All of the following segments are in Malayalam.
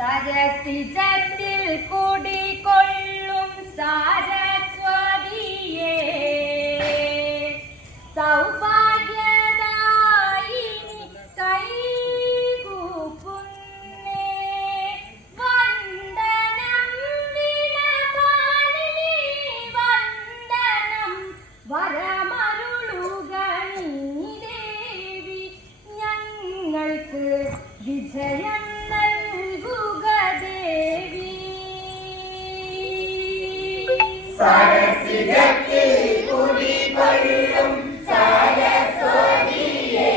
സരസിജത്തിൽ കുടികൊള്ളും സരസ്വതിയേ സൗഭാഗ്യദായിനി കൈകൂപ്പുന്നേ വന്ദനം വിനപാണിനി വന്ദനം വരമരുളുക നീ ദേവി ഞങ്ങൾക്ക് വിജയം നൽകുക ദേവി സരസിജത്തിൽ കുടികൊള്ളും സരസ്വതിയേ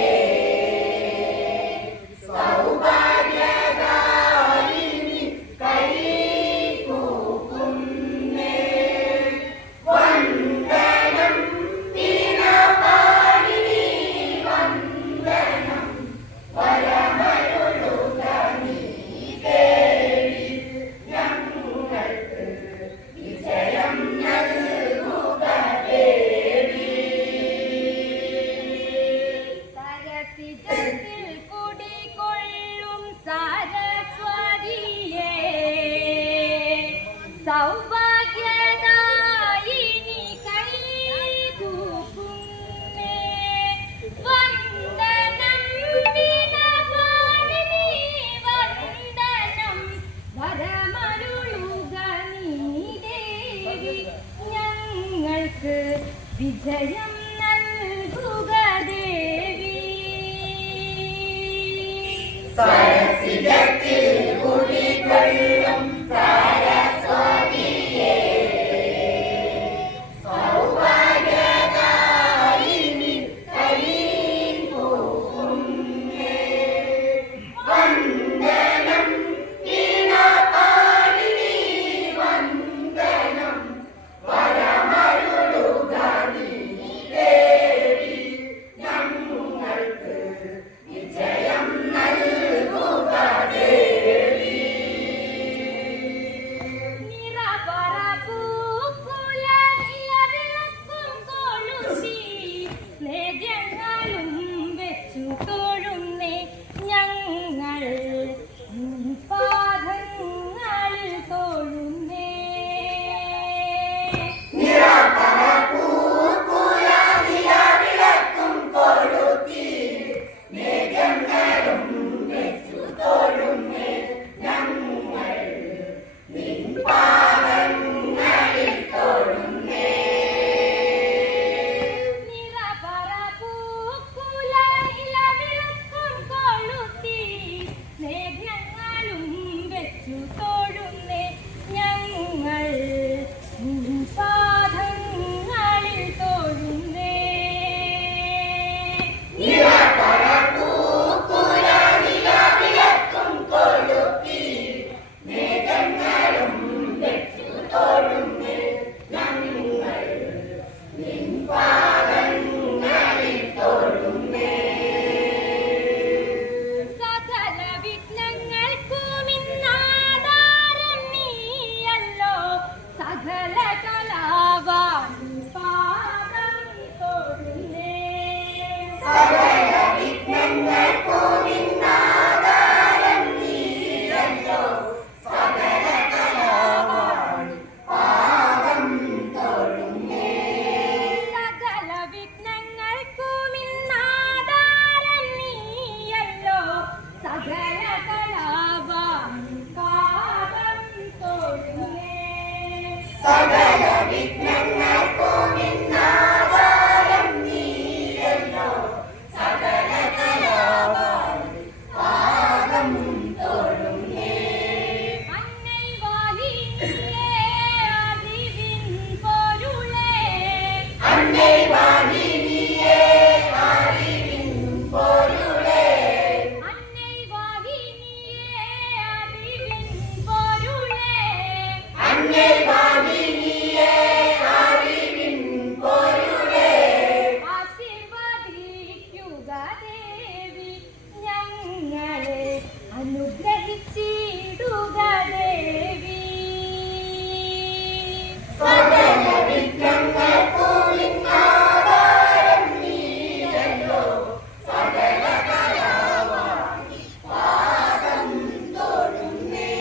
സൗഭാഗ്യദായിനി കൈകൂപ്പുന്നേ വന്ദനം വിനപാണിനി വന്ദനം വരമരുളുക നീ ദേവി ഞങ്ങൾക്ക് വിജയം നൽകുക ദേവി സരസിജത്തിൽ കുടികൊള്ളും സരസ്വതിയേ സൗഭാഗ്യദായിനി കൈകൂപ്പുന്നേ വന്ദനം വിനപാണിനി വന്ദനം വരമരുളുക നീ ദേവി ഞങ്ങൾക്ക് വിജയം നൽകുക ദേവി സരസിജത്തിൽ കുടികൊള്ളും സരസ്വതിയേ സൗഭാഗ്യദായിനി കൈകൂപ്പുന്നേ വന്ദനം വിനപാണിനി വന്ദനം വരമരുളുക നീ ദേവി ഞങ്ങൾക്ക് വിജയം നൽകുക ദേവി നിറപറ പൂക്കുല നിലവിളക്കും കൊളുത്തി നേദ്യങ്ങളും വെച്ചു തൊഴുന്നേ ഞങ്ങൾ നിൻ പാദങ്ങളിൽ തൊഴുന്നേ നിറപറ പൂക്കുല നിലവിളക്കും കൊളുത്തി മേഘങ്ങളും വെച്ചു തൊഴുന്നേ ഞങ്ങൾ നിൻ പാദങ്ങളിൽ തൊഴുന്നേ നിറപറ പൂക്കുല നിലവിളക്കും കൊളുത്തി നേദ്യങ്ങളും വെച്ചു തൊഴുന്നേ ഞങ്ങൾ നിൻ പാദങ്ങളിൽ തൊഴുന്നേ നിറപറ പൂക്കുല നിലവിളക്കും കൊളുത്തി മേഘങ്ങളും വെച്ചു തൊഴുന്നേ ഞങ്ങൾ നിൻ പാദങ്ങളിൽ തൊഴുന്നേ സകല വിഘ്നങ്ങൾക്കുമിന്നാധാരം നീയല്ലോ സകല കലാവാണി പാദം തൊഴുന്നേ സകല വിഘ്നങ്ങൾക്കും ഇന്നാധാരം നീയല്ലോ സകല കലാവാണി പാദം തൊഴുന്നേ സകല വിഘ്നങ്ങൾക്കുമിന്നാധാരം നീയല്ലോ സകല കലാവാണി പാദം തൊഴുന്നേ സകല വിഘ്നങ്ങൾക്കും ഇന്നാധാരം നീയല്ലോ സകല കലാവാണി പാദം തൊഴുന്നേ അന്നൈ വാലിനിയേ അറിവിൻ പൊരുളേ അന്നൈ വാഹിനിയേ അറിവിൻ പൊരുളേ അന്നൈ വാലിനിയേ അറിവിൻ പൊരുളേ അന്നൈ വാഹിനിയേ അറിവിൻ പൊരുളേ ആശീർവദിക്കുക ദേവി ഞങ്ങളെ അനുഗ്രഹിച്ചിടുക ദേവി സകല വിഘ്നങ്ങൾക്കും ഇന്നാധാരം നീയല്ലോ സകല കലാവാണി പാദം തൊഴുന്നേ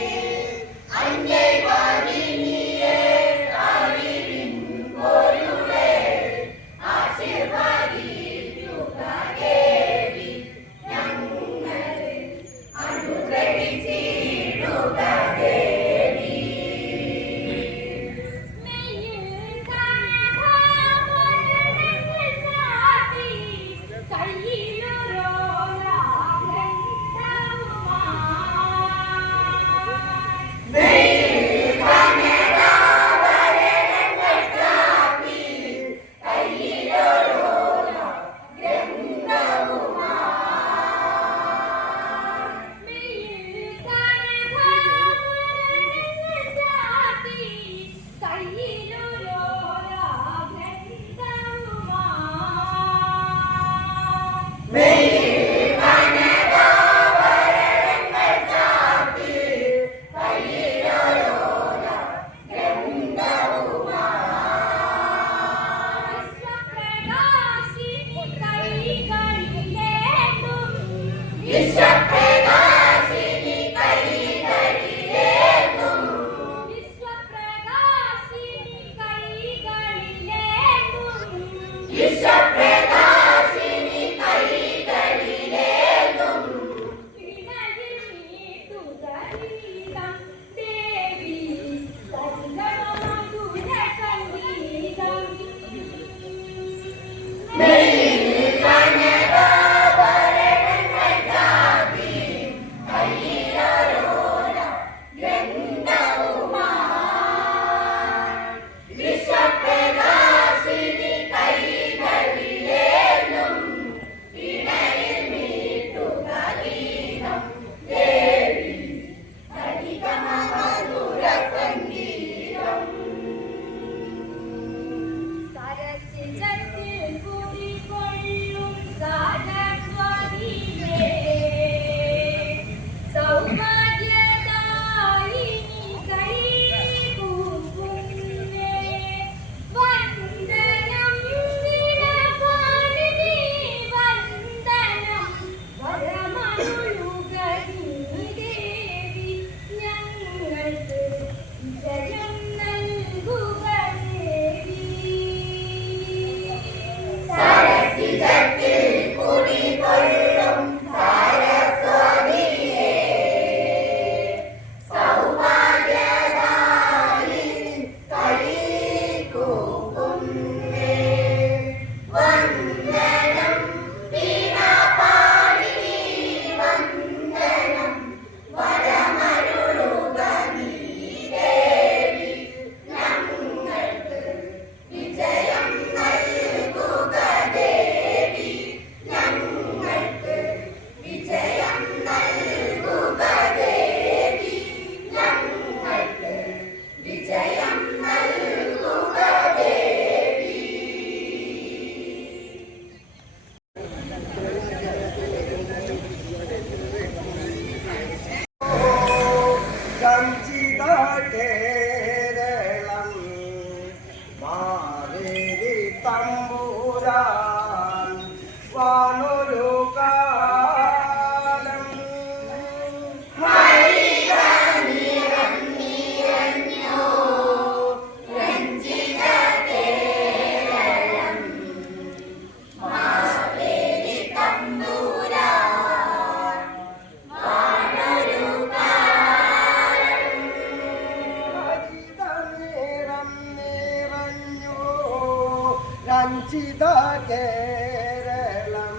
വഞ്ചിത കേരളം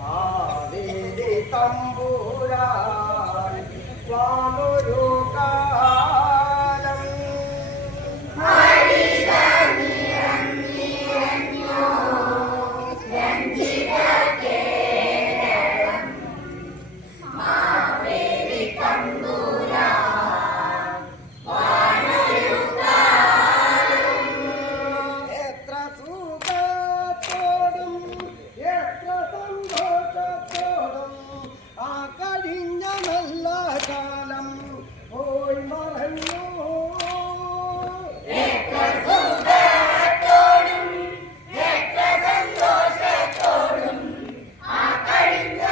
കാവേരി തമ്പുരാൻ വാനൊരു കാലം എത്ര സുഖത്തോടും എത്ര സന്തോഷത്തോടും ആ കഴിഞ്ഞ നല്ല കാലം പോയി മറഞ്ഞു. എത്ര സുഖത്തോടും എത്ര സന്തോഷത്തോടും ആ കഴിഞ്ഞ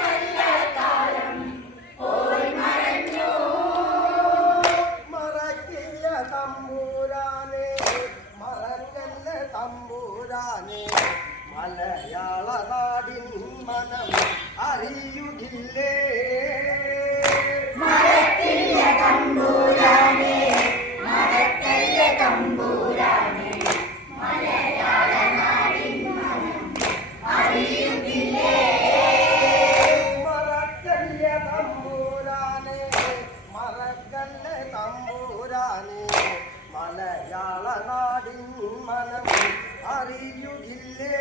നല്ല കാലം പോയി മറഞ്ഞു. മറക്കില്ല തമ്പൂരാനെ മറക്കല്ല തമ്പൂരാനെ മലയാള നാടിൻ മനം അറിയുകില്ലേ. മറക്കല്ല തമ്പൂരാനെ മറക്കല്ല തമ്പൂരാനെ മലയാള നാടിൻ മനം അറിയുകില്ലേ.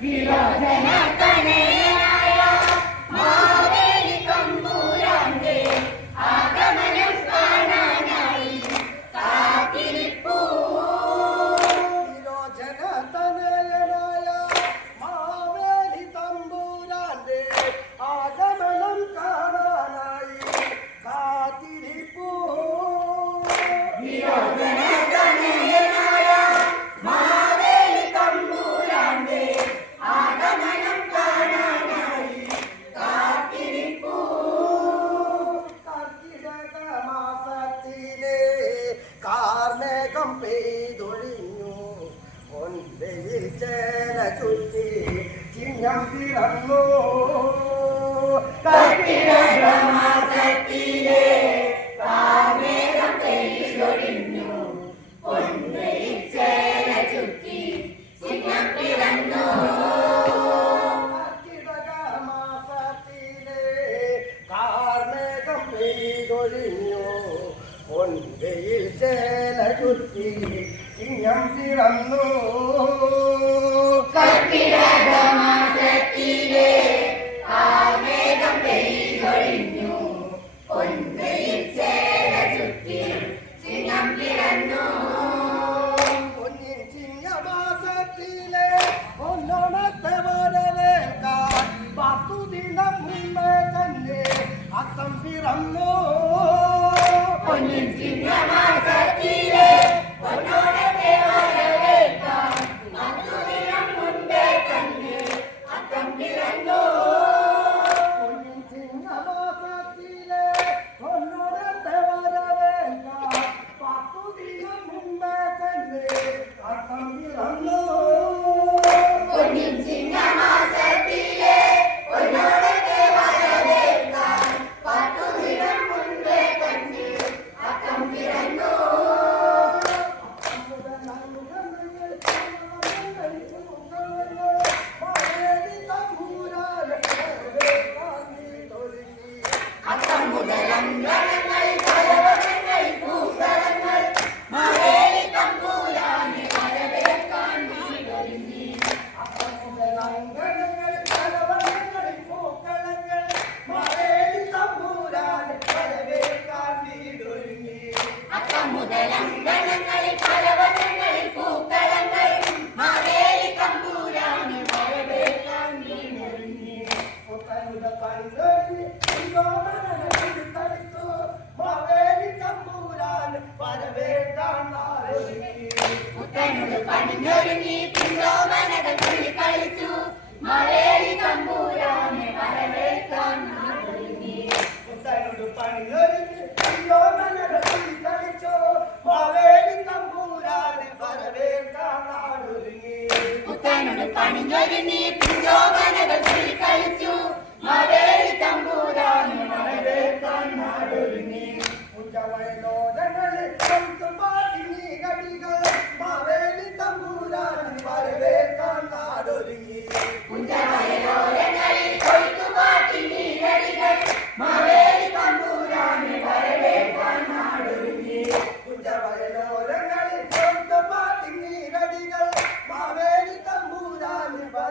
വിരോചന തനയനായ മാവേലി തമ്പുരാന്റെ ആഗമനം കാണാനായി കാത്തിരിപ്പോ. വിരോചന തനയനായ മാവേലി തമ്പുരാന്റെ ആഗമനം കാണാനായി കാത്തിരിപ്പോ. കർക്കിടക മാസത്തിലെ കാർമേഘം പെയ്തൊഴിഞ്ഞു ഒൻപയിൽ ചേല ചുറ്റി ചിഹ്നം പിറന്നു. കർക്കിടക മാസത്തിലെ കാർമേഘം പെയ്തൊഴിഞ്ഞു ഒൻപയിൽ ചേല ചുറ്റി ചിഹ്നം പിറന്നു. കർക്കിടക മാസത്തിലെ കാർമേഘം പെയ്തൊഴിഞ്ഞു ഒൻപയിൽ ചേല ചുറ്റി ചിഹ്നം പിറന്നു. കർക്കിടക മാസത്തിലെ കാർമേഘം പെയ്തൊഴിഞ്ഞു പൊൻവെയിൽ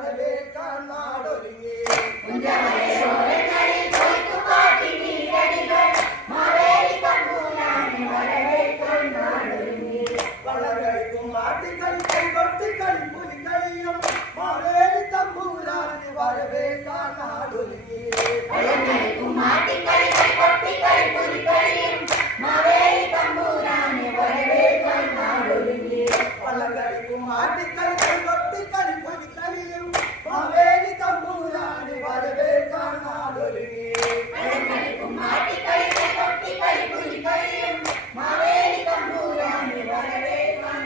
വരവേൽക്കാൻ നാടൊരുങ്ങി വളകളിക്കും മാട്ടിക്കളി കൈകൊട്ടിക്കളി പുലിക്കളിയും മാവേലി തമ്പൂരാന് വരവേൽക്കാൻ നാടൊരുങ്ങി വളകളിക്കും മാട്ടിക്കളി കൈകൊട്ടിക്കളി പുലിക്കളിയും മാവേലി തമ്പൂരാന് വരവേൽക്കാൻ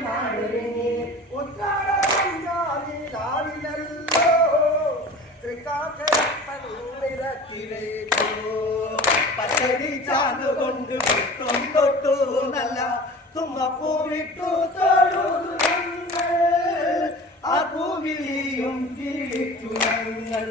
നാടൊരുങ്ങി ഉത്രാടമഞ്ചാലിലാവിലല്ലോ തൃക്കാക്കരപ്പനിരത്തിലേക്കോ പച്ചരി ചാന്നുകൊണ്ട് പൊട്ടും തൊട്ടു നല്ല തുമ്മപ്പൂവിട്ടു തൊഴുതു ഞങ്ങൾ ആ പൂവിളിയും വിളിച്ചു ഞങ്ങൾ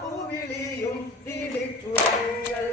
പൂവിളിയും തിരിച്ചു ഞങ്ങൾ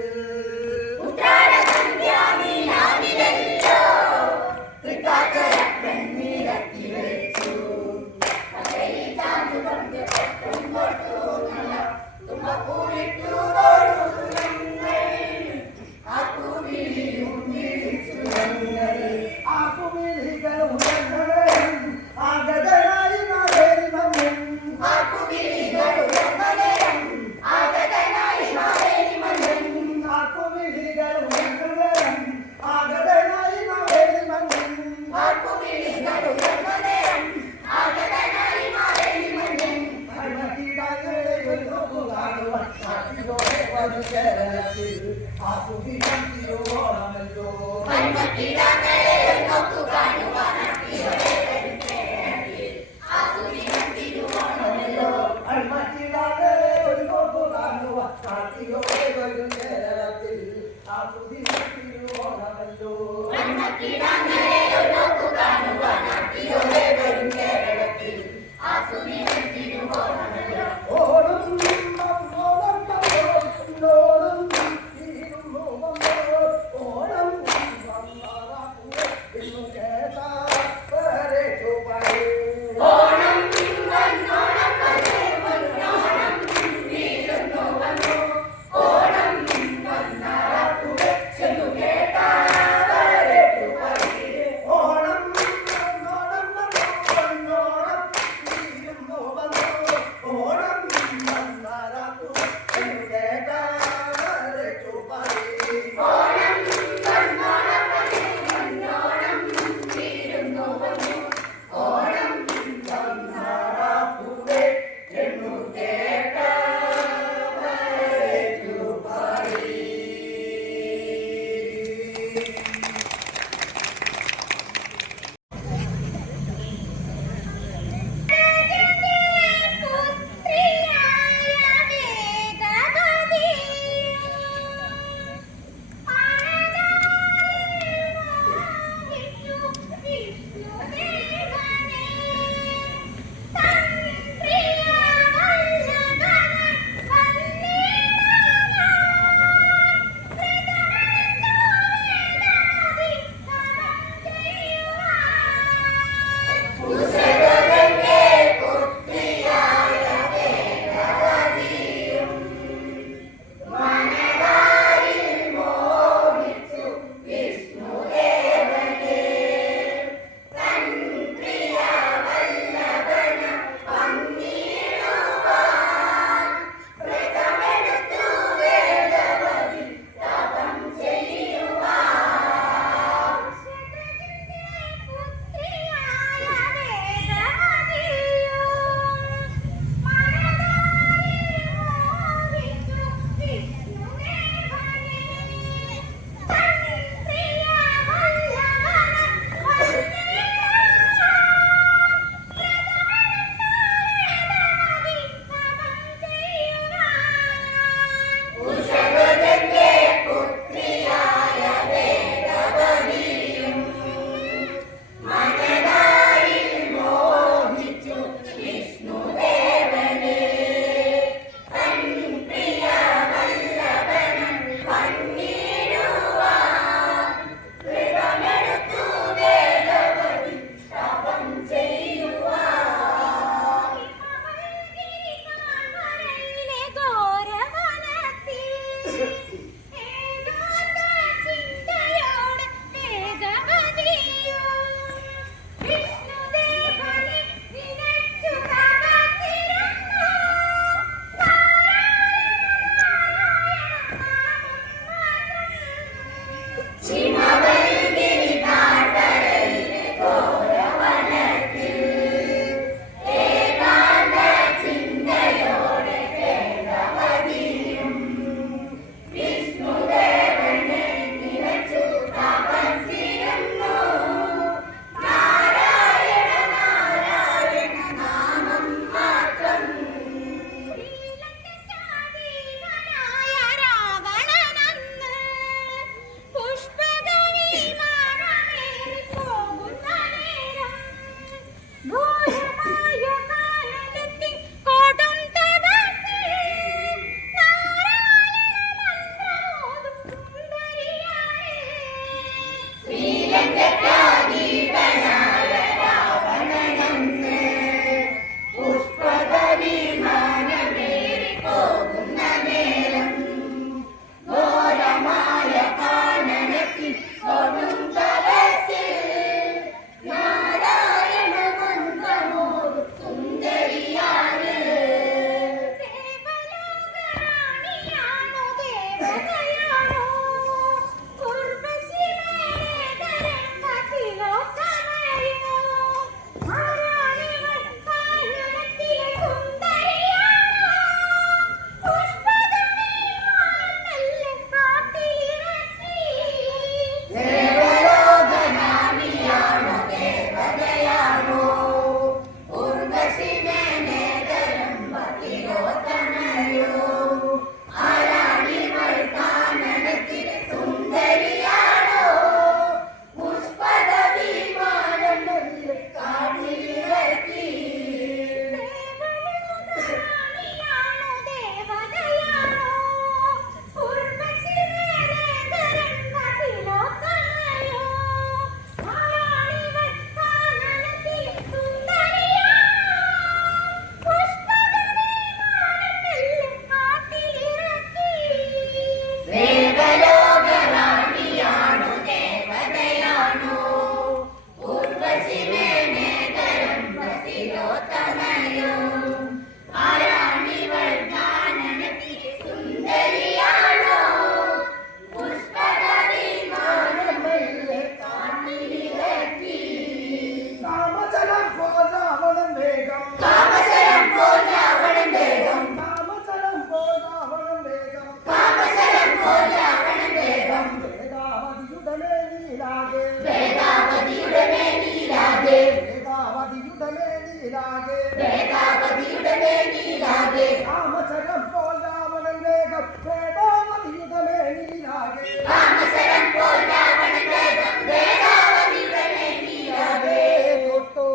മേനിയിലാകെ വേദാവതിയുടെ മേനിയിലാകെ രാമചരം പോൽ രാവണൻ വേഗം വേദാവതിയുടെ മേനിയിലാകെ രാമശരം പോൽ രാവണൻ വേഗം വേദാവതിയുടെ മേനിയിലാകെ തൊട്ടോ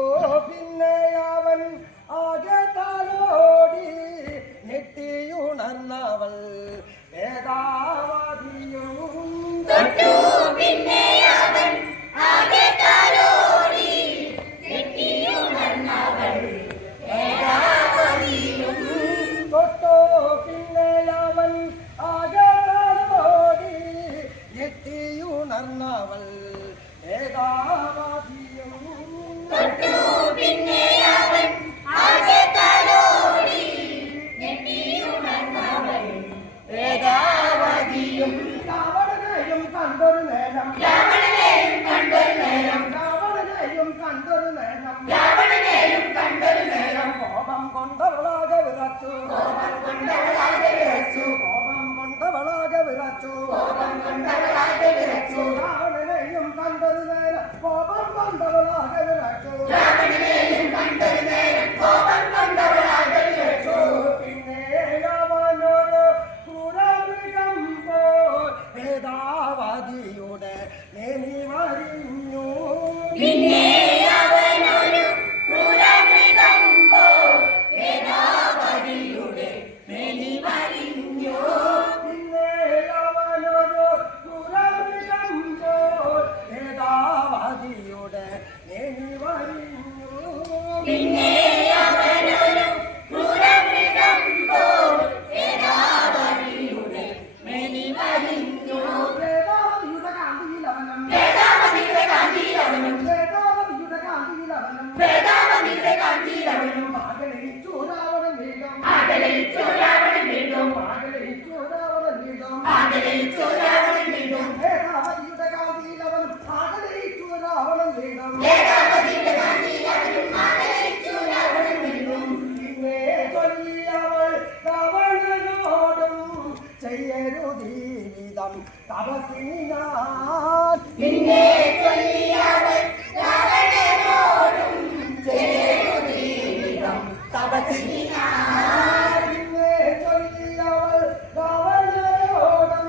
പിന്നെ അവൻ ആകെ താലോടി ഞെട്ടിയുണർന്നവൾ വേദാവതിയും തൊട്ടു പിന്നെ അവൻ ആകെ താലോടി ഞെട്ടിയുണർന്നവൾ വേദാവതിയും തൊട്ടോ പിന്നെ അവൻ ആകെ താലോടി ഞെട്ടിയുണർന്നവൾ വേദാവതിയും തൊട്ടു പിന്നെ അവൻ ആകെ താലോടി ഞെട്ടിയുണർന്നവൾ വേദാവതിയും രാവണനെയും കണ്ടൊരു നേരം രാവണനെയും കണ്ടൊരു നേരം രാവണനെയും കണ്ടൊരു നേരം രാവണനെയും കണ്ടൊരു നേരം കോപം കൊണ്ടവളാകെ വിറച്ചു കോപം കൊണ്ടവളാകെ വിറച്ചു കോപം കൊണ്ടവളാകെ വിറച്ചു കോപം കൊണ്ടവളാകെ വിറച്ചു രാവണനെയും കണ്ടൊരു നേരം കോപം കൊണ്ടവളാകെ വിറച്ചു രാവണനെയും കണ്ടൊരു നേരം കോപം കൊണ്ടവളാകെ വിറച്ചു പിന്നെ അവനൊരു ക്രൂരമൃഗം പോൽ വേദാവതിയുടെ മേനി വരിഞ്ഞു പിന്നെ അവനൊരു ക്രൂരമൃഗം പോൽ വേദാവതിയുടെ മേനി വരിഞ്ഞു പിന്നെ അവനൊരു ക്രൂരമൃഗം പോൽ വേദാവതിയുടെ മേനി വരിഞ്ഞു പിന്നെ അവനൊരു ക്രൂരമൃഗം പോൽ വേദാവതിയുടെ മേനി വരിഞ്ഞു വേദാവതിയുടെ കാന്തിയിലവനും വേദാവതിയുടെ കാന്തിയിലവനും വേദാവതിയുടെ കാന്തിയിലവനും വേദാവതിയുടെ കാന്തിയിലവനും ആഗ്രഹിച്ചു രാവണൻ വീണ്ടും ആഗ്രഹിച്ചു രാവണൻ വീണ്ടും ആഗ്രഹിച്ചു രാവണൻ വീണ്ടും ആഗ്രഹിച്ചു രാവണൻ വീണ്ടും വേദാവതിയുടെ കാന്തിയിലവനും ആഗ്രഹിച്ചു രാവണൻ വീണ്ടും വേദാവതിയുടെ കാന്തിയിലവനും ആഗ്രഹിച്ചു രാവണൻ വീണ്ടും പിന്നെ ചൊല്ലിയവൾ രാവണനോടും ചെയ്യരുതീവിധം തപസിനാൻ പിന്നെ ചൊല്ലിയവൾ രാവണനോടും ചെയ്യരുതീവിധം തപസ്സിനാൻ പിന്നെ ചൊല്ലിയവൾ രാവണനോടും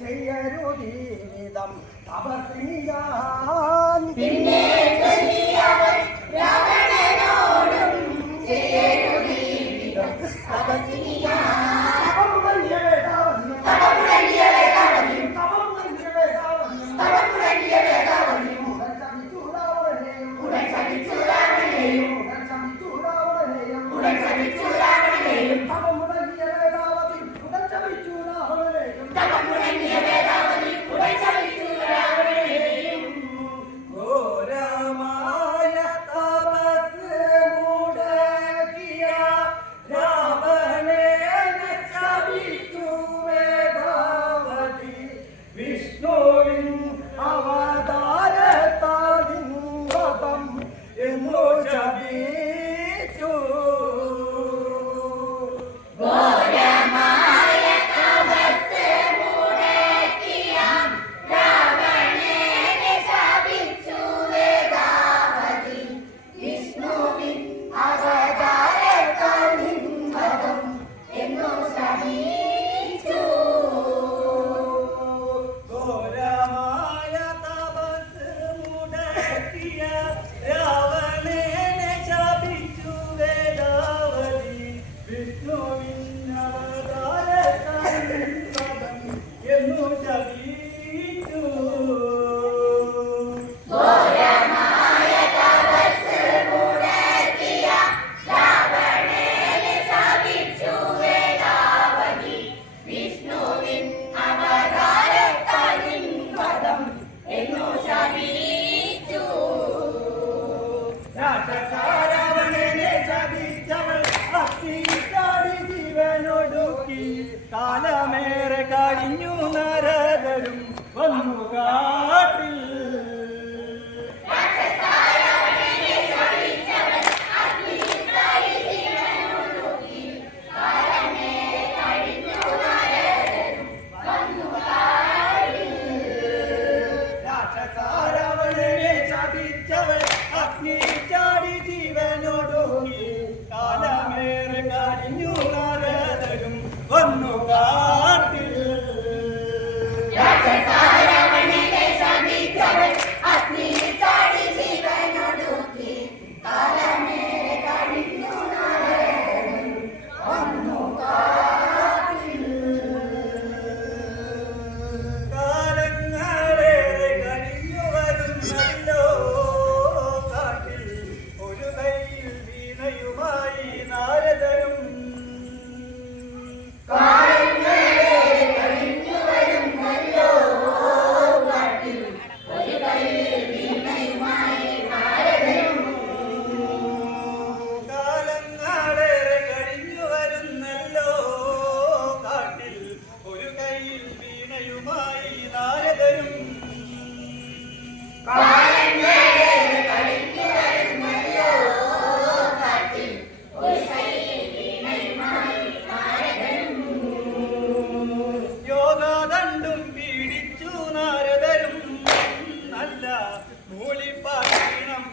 ചെയ്യരുതീവിധം തപസിനാൻ പിന്നെ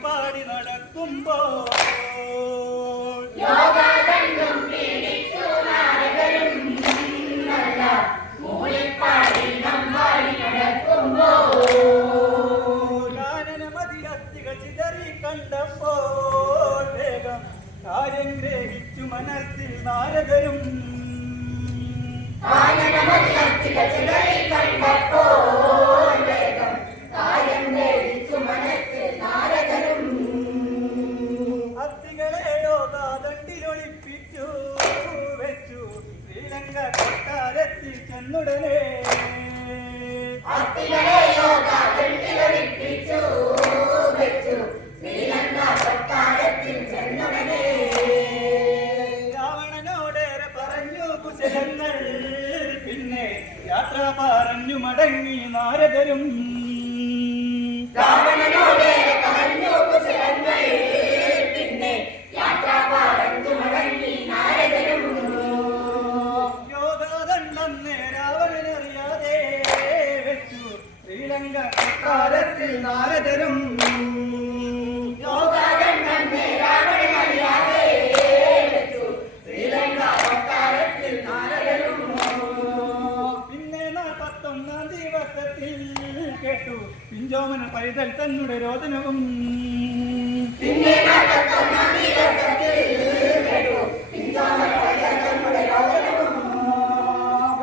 പാടി നടക്കുമ്പോൾ യോഗദണ്ഡം പിടിച്ചു നാരകരും നല്ല മൂളിപ്പാടി നമ്പാടി നടക്കുമ്പോൾ കാനനമതിയസ്ഥികൾ ചിതറി കണ്ടപ്പോൾ വേഗം കാര്യം ഗ്രഹിച്ചു മനസ്സിൽ നാരകരും കാനനമതിയസ്ഥികൾ ചിതറി കണ്ടപ്പോൾ വേഗം കാര്യം ഗ്രഹിച്ചു മനസ്സിൽ നാരകരും അസ്ഥികളെ യോഗദണ്ഡിലൊളിപ്പിച്ചു വെച്ചു ശ്രീലങ്ക കൊട്ടാരത്തിൽ ചെന്നുടനെ അസ്ഥികളെ യോഗദണ്ഡിലൊളിപ്പിച്ചു വെച്ചു ശ്രീലങ്ക കൊട്ടാരത്തിൽ ചെന്നുടനെ രാവണനോടേറെ പറഞ്ഞു കുശലങ്ങൾ പിന്നെ യാത്ര പറഞ്ഞു മടങ്ങി നാരദരും രാവണനോടെ പറഞ്ഞു കുശലങ്ങൾ പിന്നെ യാത്ര പറഞ്ഞു മടങ്ങി നാരദരും യോഗദണ്ഡം രാവണനറിയാതെ വെച്ചു ശ്രീലങ്ക കൊട്ടാരത്തിൽ നാരദരും യോഗദണ്ഡം രാവണനറിയാതെ വെച്ചു ശ്രീലങ്ക കൊട്ടാരത്തിൽ നാരദരും പിന്നെ 41-ാം ദിവസത്തിൽ കേട്ടു പിഞ്ചോമന പൈതൽ തന്നുടെ രോദനവും പിന്നെ 41-ാം ദിവസത്തിൽ കേട്ടു പിഞ്ചോമന പൈതൽ തന്നുടെ രോദനവും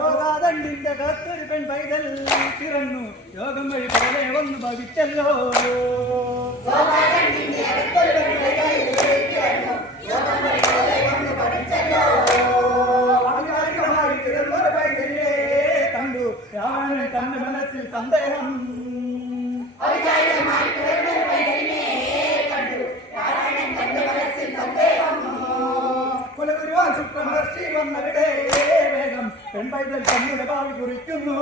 യോഗദണ്ഡിന്റെ കത്തൊരു പെൺ പൈതൽ പിറന്നു യോഗം വഴി പോലെ വന്നു ഭവിച്ചല്ലോ യോഗദണ്ഡിന്റെ അടുത്തൊരു പെൺപൈതൽ പിറന്നു. യോഗം വഴി പോലെ വന്നു പഠിച്ചല്ലോ ആധികാരികമായി പിറന്നൊരു പൈതലിനെ കണ്ടു രാവണൻ തന്റെ മനസ്സിൽ സന്ദേഹം ഔചാരികമായി പിറന്നൊരു പൈതലിനെ കണ്ടു. രാവണൻ തന്റെ മനസ്സിൽ സന്ദേഹം. കുലഗുരുവാൻ ശുക്രമഹർഷി വന്നവിടെ വേഗം പെൺപൈതൽ തങ്ങളുടെ ഭാവി കുറിക്കുന്നു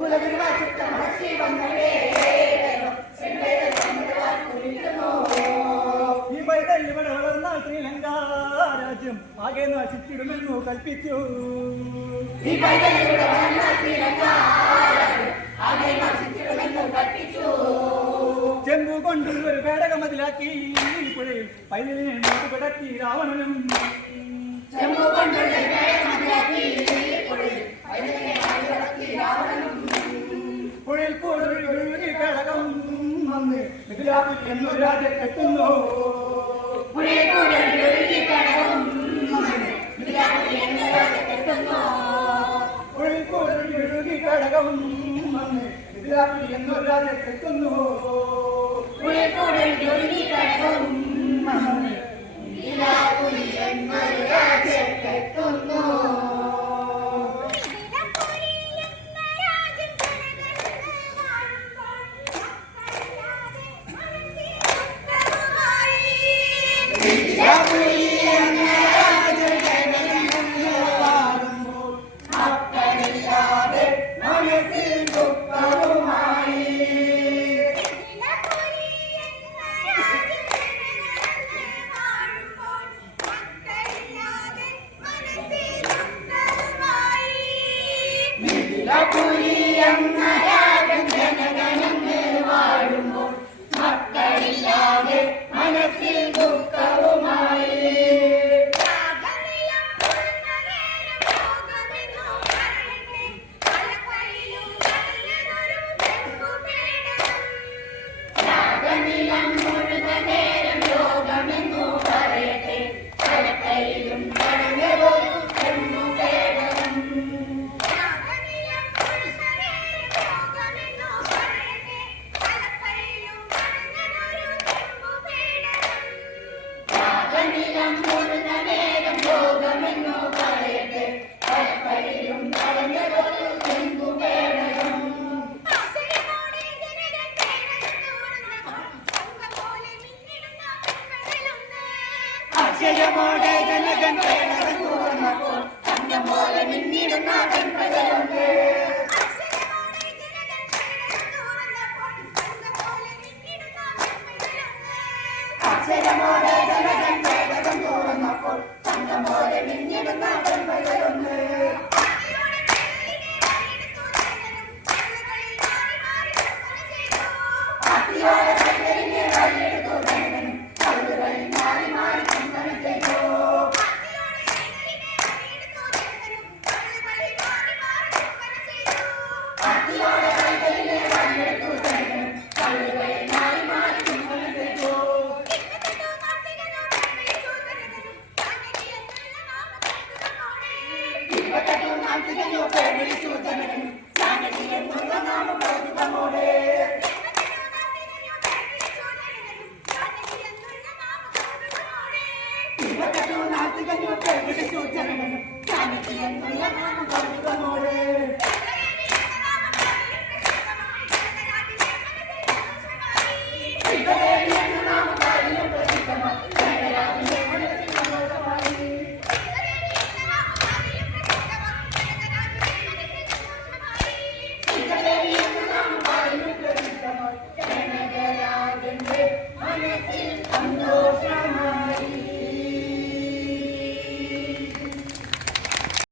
കുലഗുരുവാൻ ശുക്രമഹർഷി വന്നവിടെ വേഗം പെൺപൈതൽ തന്റെ ഭാവി കുറിക്കുന്നു. ഈ പൈതൽ ഇവിടെ വളർന്നാൽ ശ്രീലങ്ക രാജ്യം ആകെ നശിച്ചിടുമെന്നു കൽപ്പിച്ചു ഈ പൈതൽ ഇവിടെ വളർന്ന ശ്രീലങ്ക ആകെ നശിച്ചിടുമെന്ന് കൽപ്പിച്ചു. ചെമ്പു കൊണ്ട് ഒരു പേടകമതിലാക്കി പുഴയിൽ പൈതലിനെ നോക്ക് കിടത്തി രാവണനും ചെമ്പു കൊണ്ടുള്ള പേടകമതിലാക്കി പുഴയിൽ പൈതലിനെ മറികടത്തി രാവണനും. പുഴയിൽ കൂടുതൽ പേടകം വന്ന് മിഥിലാപുരി എന്നൊരു രാജ്യത്തെത്തുന്നു പുഴയിൽ കൂടെ ഒഴുകി പേടകം വന്ന് മിഥിലാപുരി എന്ന രാജ്യത്തെത്തുന്നു. പുഴയിൽ കൂടുതൽ പേടകം വന്ന് മിഥിലാപുരി എന്നൊരു രാജ്യത്തെത്തുന്നു പുഴയിൽ കൂടെ ഒഴുകി പേടകം വന്ന് മിഥിലാപുരി എന്ന രാജ്യത്തെത്തുന്നു. മക്കളില്ലാതെ മനസ്സിൽ ദുഃഖവുമായി മിഥിലപുരി എന്ന രാജൻ ജനഗണങ്ങൾ വാഴുമ്പോൾ മക്കളില്ലാതെ മനസ്സിൽ ദുഃഖവുമായി രാഗനിലം മുഴുവൻ നേരം യോഗമെന്നു പറയട്ടെ പലപ്പയിലും കടന്നൊരു ചെമ്പുപേടകം. രാഗനിലം മുഴുവൻ നേരം യോഗമെന്നു പറയട്ടെ പലപ്പയിലും കടന്നൊരു ചെമ്പുപേടകം. അക്ഷരമോടെ ജനകൻ പേടകം തുറന്നപ്പോൾ തങ്കം പോലെ മിന്നിടുന്ന പെൺപൈതലുണ്ട്. അക്ഷരമോടെ ജനകൻ പേടകം തുറന്നപ്പോൾ തങ്കം പോലെ മിന്നിടുന്ന പെൺപൈതലുണ്ട്.